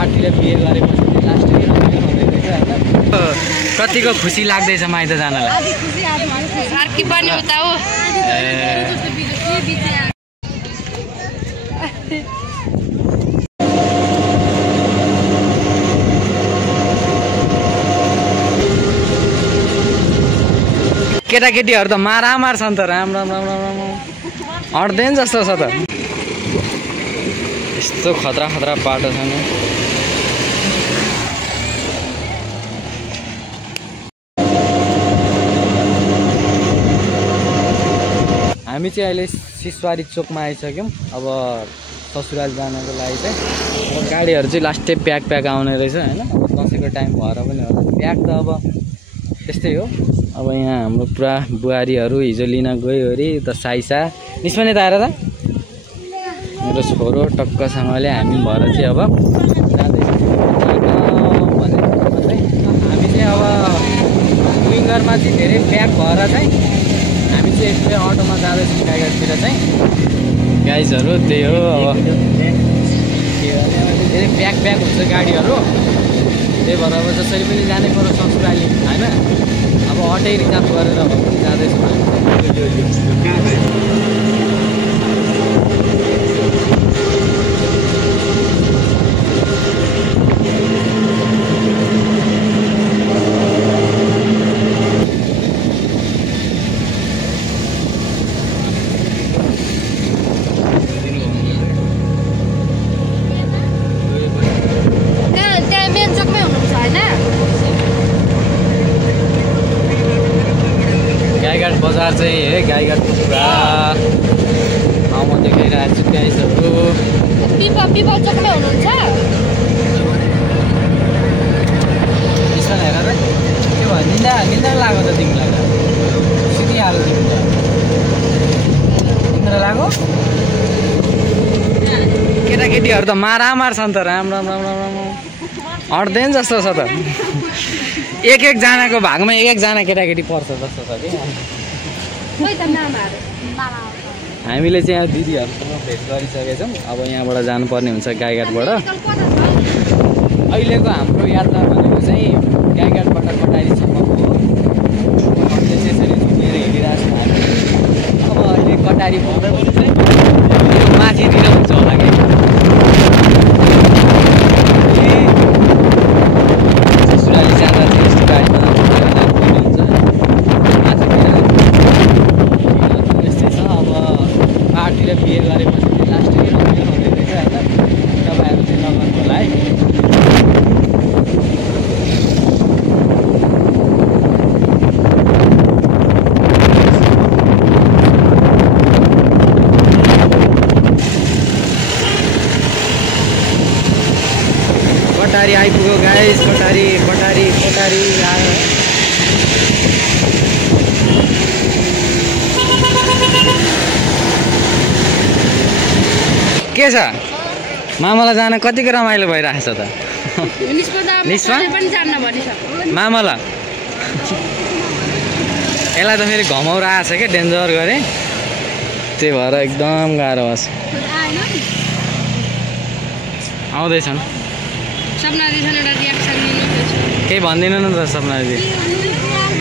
पार्टीले बिहे गरेपछि लास्टै रमाइलो हुँदै रहेछ होइन। कतिको खुसी लाग्दैछ माइत जानलाई? केटाकेटीहरू त मारामार छन् त, राम राम राम राम राम अट्दैन जस्तो छ त। यस्तो खतरा खतरा बाटो छ नि। हामी चाहिँ अहिले सिसवारी चोकमा आइसक्यौँ। अब ससुराल जानको लागि चाहिँ अब गाडीहरू चाहिँ लास्टै प्याक आउने रहेछ होइन। अब दसैँको टाइम भएर पनि होला, प्याक त अब त्यस्तै हो। अब यहाँ हाम्रो पुरा बुहारीहरू हिजो लिन गयो अरे त साइसा निस्पने त आएर त मेरो छोरो टक्कसँगले हामी भएर चाहिँ अब जाँदैछौँ भनेर चाहिँ। हामी चाहिँ अब विङ्गरमा चाहिँ धेरै प्याक भएर चाहिँ हामी चाहिँ एकदमै अटोमा जाँदैछौँ गाईघाटतिर चाहिँ। गाइजहरू त्यही हो, अब धेरै प्याक हुन्छ गाडीहरू, त्यही भएर अब जसरी पनि जानै पर्यो ससुराली होइन। अब अटै रिजर्भ गरेर भए पनि जाँदैछौँ हामी। गाईघाट बजार चाहिँ है, गाईघाट पुरा ठाउँमा देखाइरहेको छु गाइजहरू। पिपल चोकमै हुनुहुन्छ? त्यसमा हेर त के भयो, निन्द्रा लाग्यो त तिमीलाई त, सुतिहाल्यो तिमीलाई, निन्द्रा लाग्यो। केटाकेटीहरू त मारामार छन् त, राम राम राम राम राम अट्दैन जस्तो छ त। एकजनाको भागमा एकजना केटाकेटी पर्छ जस्तो छ कि। हामीले चाहिँ यहाँ दिदीहरूसँग भेट गरिसकेछौँ। अब यहाँबाट जानुपर्ने हुन्छ गाईघाटबाट। अहिलेको हाम्रो यात्रा भनेको चाहिँ गाईघाटबाट कटारीसम्मको हो। अहिले त्यसरी झुमेर हिँडिरहेको छौँ हामी। अब अहिले कटारी भएपछि चाहिँ माथितिर हुन्छ होला कि। ससुराली जाँदा चाहिँ यस्तो गाडीमा जानुपर्ने हुन्छ माथितिर। यस्तै छ, अब पार्टीले बिहे गरेपछि लास्टै रमाइलो हुँदै रहेछ होइन। तपाईँहरू चाहिँ नगर्नु होला है। कटारी आइपुग्यो गाइस, कटारी आयो। के छ मामालाई जान कतिको रमाइलो भइरहेछ त? मामाला यसलाई त फेरि घमाउरो आएछ क्या, डेन्जर गरे, त्यही भएर एकदम गाह्रो छ। आउँदैछन् केही भन्दिनँ न त सपना दिदी।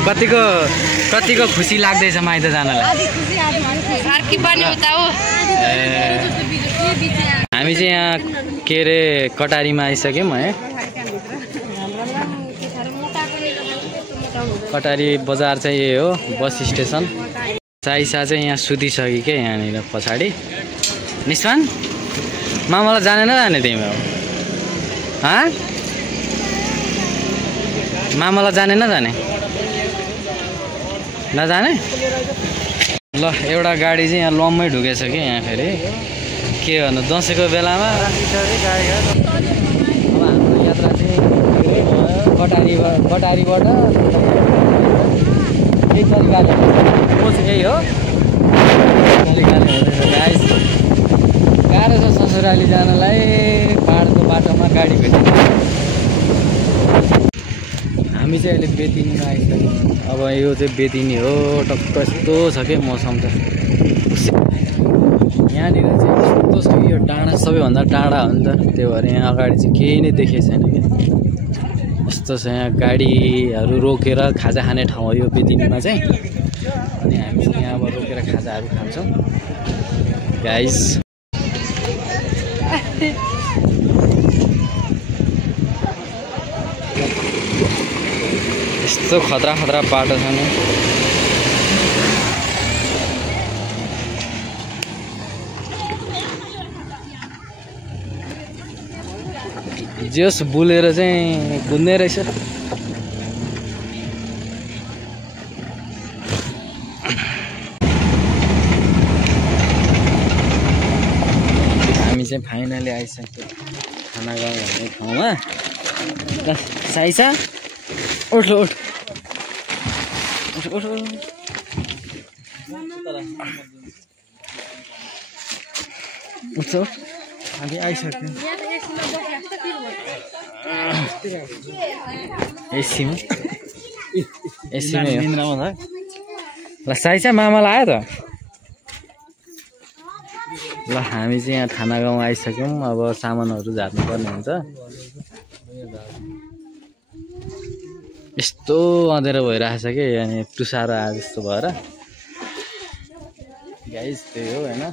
कतिको खुसी लाग्दैछ माइत जानलाई? हामी चाहिँ यहाँ के अरे कटारीमा आइसक्यौँ है। कटारी बजार चाहिँ यही हो, बस स्टेसन। साइसा चाहिँ यहाँ सुतिसक्यो क्या यहाँनिर पछाडि। निस्वान मामालाई जाने नजाने तिमी? अब मामालाई जाने नजाने? नजाने? ल एउटा गाडी चाहिँ यहाँ लम्मै ढुकेछ कि यहाँ फेरि के भन्नु, दसैँको बेलामा गाडीघाट। अब हाम्रो यात्रा चाहिँ कटारीबाट यही तरिकाले कोच यही हो, तरिकाले हुँदैछ गाइस। गाह्रो छ ससुराली जानलाई, पाहाडको बाटोमा गाडी भेट्छ। हामी चाहिँ अहिले बेतिनीमा आइसक्यौँ। अब यो चाहिँ बेतिनी हो, टक्क यस्तो छ क्या मौसम त। यहाँनिर चाहिँ यस्तो छ कि यो डाँडा सबैभन्दा टाढा हो नि त, त्यही भएर यहाँ अगाडि चाहिँ केही नै देखेको छैन क्या। यस्तो छ यहाँ गाडीहरू रोकेर खाजा खाने ठाउँ हो यो बेदिनीमा चाहिँ। अनि हामी चाहिँ यहाँबाट रोकेर खाजाहरू खान्छौँ गाइस। यस्तो खतरा खतरा बाटो छ नि। जेस बुलेर चाहिँ कुद्ने रहेछ। हामी चाहिँ फाइनली आइसक्यो खानागाउँ भन्ने ठाउँमा। ल साइसा उठ उठ उठ उठ उठ उठ हामी आइसक्यो एसीमै हो। ल साइसा मामालाई आयो त। ल हामी चाहिँ यहाँ खानागाउँ आइसक्यौँ। अब सामानहरू झार्नुपर्ने हुन्छ। यस्तो अँधेरो भइरहेछ कि अनि टुसारो आए जस्तो भएर गाइस त्यही हो होइन।